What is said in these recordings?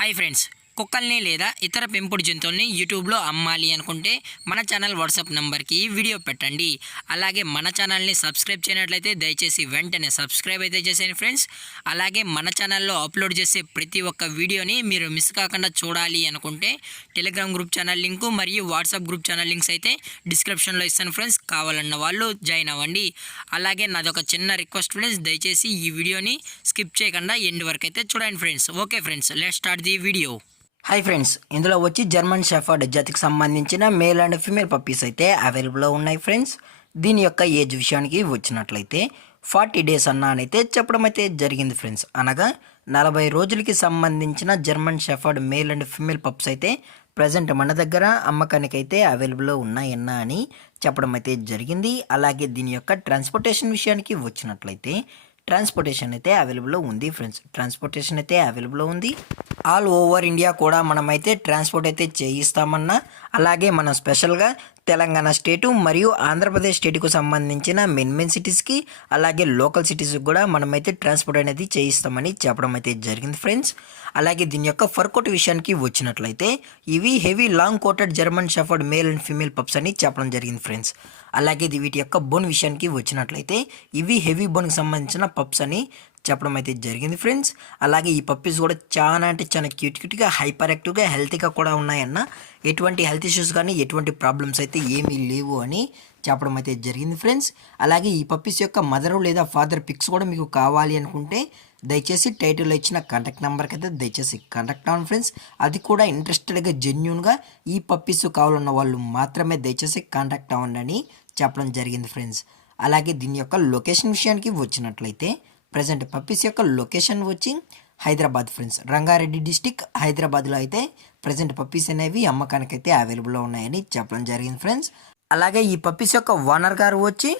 Hi friends, కుక్కల్ని లేదా ఇతర పెంపుడు జంతువుల్ని యూట్యూబ్లో అమ్మాలి అనుకుంటే మన ఛానల్ వాట్సాప్ నెంబర్కి వీడియో పెట్టండి. అలాగే మన ఛానల్ని సబ్స్క్రైబ్ చేయనట్లయితే దయచేసి వెంటనే సబ్స్క్రైబ్ అయితే చేసేయండి ఫ్రెండ్స్. అలాగే మన ఛానల్లో అప్లోడ్ చేసే ప్రతి ఒక్క వీడియోని మీరు మిస్ కాకుండా చూడాలి అనుకుంటే టెలిగ్రామ్ గ్రూప్ ఛానల్ లింకు మరియు వాట్సాప్ గ్రూప్ ఛానల్ లింక్స్ అయితే డిస్క్రిప్షన్లో ఇస్తాను ఫ్రెండ్స్. కావాలన్న వాళ్ళు జాయిన్ అవ్వండి. అలాగే నాదొక చిన్న రిక్వెస్ట్ ఫ్రెండ్స్, దయచేసి ఈ వీడియోని స్కిప్ చేయకుండా ఎండ్ వరకు అయితే చూడండి friends. Okay friends, let's start the video. Hi friends, ఇందులో వచ్చి జర్మన్ షెఫర్డ్ జాతికి సంబంధించిన మేల్ అండ్ ఫీమేల్ పప్పీస్ అయితే అవైలబుల్లో ఉన్నాయి ఫ్రెండ్స్. దీని యొక్క ఏజ్ విషయానికి వచ్చినట్లయితే 40 days అన్నైతే చెప్పడం అయితే జరిగింది ఫ్రెండ్స్. అనగా 40 రోజులకి సంబంధించిన German shepherd male and female pups అయితే ప్రజెంట్ మన దగ్గర అమ్మకానికి అయితే అవైలబుల్లో ఉన్నాయన్నా అని చెప్పడం అయితే జరిగింది. అలాగే దీని యొక్క ట్రాన్స్పోర్టేషన్ విషయానికి వచ్చినట్లయితే ట్రాన్స్పోర్టేషన్ అయితే అవైలబుల్లో ఉంది ఫ్రెండ్స్. ట్రాన్స్పోర్టేషన్ అయితే అవైలబుల్లో ఉంది. ఆల్ ఓవర్ ఇండియా కూడా మనమైతే ట్రాన్స్పోర్ట్ అయితే చేయిస్తామన్నా, అలాగే మనం స్పెషల్గా తెలంగాణ స్టేటు మరియు ఆంధ్రప్రదేశ్ స్టేట్కు సంబంధించిన మెయిన్ సిటీస్కి అలాగే లోకల్ సిటీస్కి కూడా మనమైతే ట్రాన్స్పోర్ట్ అనేది చేయిస్తామని చెప్పడం అయితే జరిగింది ఫ్రెండ్స్. అలాగే దీని యొక్క ఫర్ కోట్ విషయానికి వచ్చినట్లయితే ఇవి heavy long coated German shepherd male and female pups అని చెప్పడం జరిగింది ఫ్రెండ్స్. అలాగే వీటి యొక్క బోన్ విషయానికి వచ్చినట్లయితే ఇవి హెవీ బోన్కి సంబంధించిన పప్స్ అని చెప్పడం అయితే జరిగింది ఫ్రెండ్స్. అలాగే ఈ పప్పీస్ కూడా చాలా అంటే చాలా క్యూట్గా హైపర్ యాక్టివ్గా హెల్తీగా కూడా ఉన్నాయన్న, ఎటువంటి హెల్త్ ఇష్యూస్ కానీ ఎటువంటి ప్రాబ్లమ్స్ అయితే ఏమీ లేవు అని చెప్పడం అయితే జరిగింది ఫ్రెండ్స్. అలాగే ఈ పప్పీస్ యొక్క మదర్ లేదా ఫాదర్ పిక్స్ కూడా మీకు కావాలి అనుకుంటే దయచేసి టైటిల్లో ఇచ్చిన కాంటాక్ట్ నెంబర్కి అయితే దయచేసి కాంటాక్ట్ అవ్వండి ఫ్రెండ్స్. అది కూడా ఇంట్రెస్టెడ్గా జెన్యూన్గా ఈ పప్పీస్ కావాలన్న వాళ్ళు మాత్రమే దయచేసి కాంటాక్ట్ అవ్వండి అని చెప్పడం జరిగింది ఫ్రెండ్స్. అలాగే దీని యొక్క లొకేషన్ విషయానికి వచ్చినట్లయితే ప్రజెంట్ పప్పీస్ యొక్క లొకేషన్ వచ్చి హైదరాబాద్ ఫ్రెండ్స్. రంగారెడ్డి డిస్టిక్ హైదరాబాద్లో అయితే ప్రజెంట్ పప్పీస్ అనేవి అమ్మకానికి అయితే అవైలబుల్లో ఉన్నాయని చెప్పడం జరిగింది ఫ్రెండ్స్. అలాగే ఈ పప్పీస్ యొక్క ఓనర్ గారు వచ్చి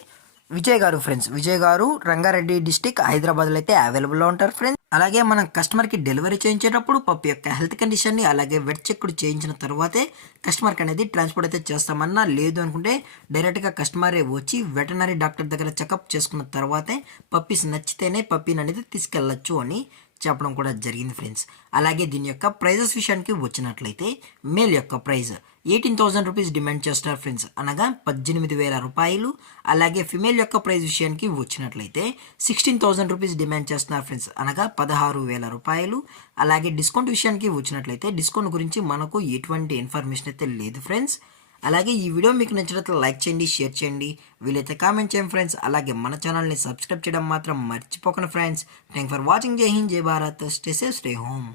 విజయ్ గారు ఫ్రెండ్స్. విజయ్ గారు రంగారెడ్డి డిస్టిక్ హైదరాబాద్లో అయితే అవైలబుల్లో ఉంటారు ఫ్రెండ్స్. అలాగే మనం కస్టమర్కి డెలివరీ చేయించేటప్పుడు పప్పి యొక్క హెల్త్ కండిషన్ని అలాగే వెట్ చెక్ చేయించిన తర్వాతే కస్టమర్కి అనేది ట్రాన్స్పోర్ట్ అయితే చేస్తామన్నా, లేదు అనుకుంటే డైరెక్ట్గా కస్టమరే వచ్చి వెటనరీ డాక్టర్ దగ్గర చెకప్ చేసుకున్న తర్వాతే పప్పీస్ నచ్చితేనే పప్పీని అనేది తీసుకెళ్ళచ్చు అని చెప్పడం కూడా జరిగింది ఫ్రెండ్స్. అలాగే దీని యొక్క ప్రైజెస్ విషయానికి వచ్చినట్లయితే మేల్ యొక్క ప్రైజ్ 18,000 రూపీస్ డిమాండ్ చేస్తారు ఫ్రెండ్స్, అనగా 18,000 రూపాయలు. అలాగే ఫిమేల్ యొక్క ప్రైజ్ విషయానికి వచ్చినట్లయితే 16,000 రూపీస్ డిమాండ్ చేస్తున్నారు ఫ్రెండ్స్, అనగా 16,000 రూపాయలు. అలాగే డిస్కౌంట్ విషయానికి వచ్చినట్లయితే డిస్కౌంట్ గురించి మనకు ఎటువంటి ఇన్ఫర్మేషన్ అయితే లేదు ఫ్రెండ్స్. అలాగే ఈ వీడియో మీకు నచ్చినట్లయితే లైక్ చేయండి, షేర్ చేయండి, వీలైతే కామెంట్ చేయండి ఫ్రెండ్స్. అలాగే మన ఛానల్ని సబ్స్క్రైబ్ చేయడం మాత్రం మర్చిపోకండి ఫ్రెండ్స్. Thank for watching. జై హింద్, జై Bharat, stay safe, stay home.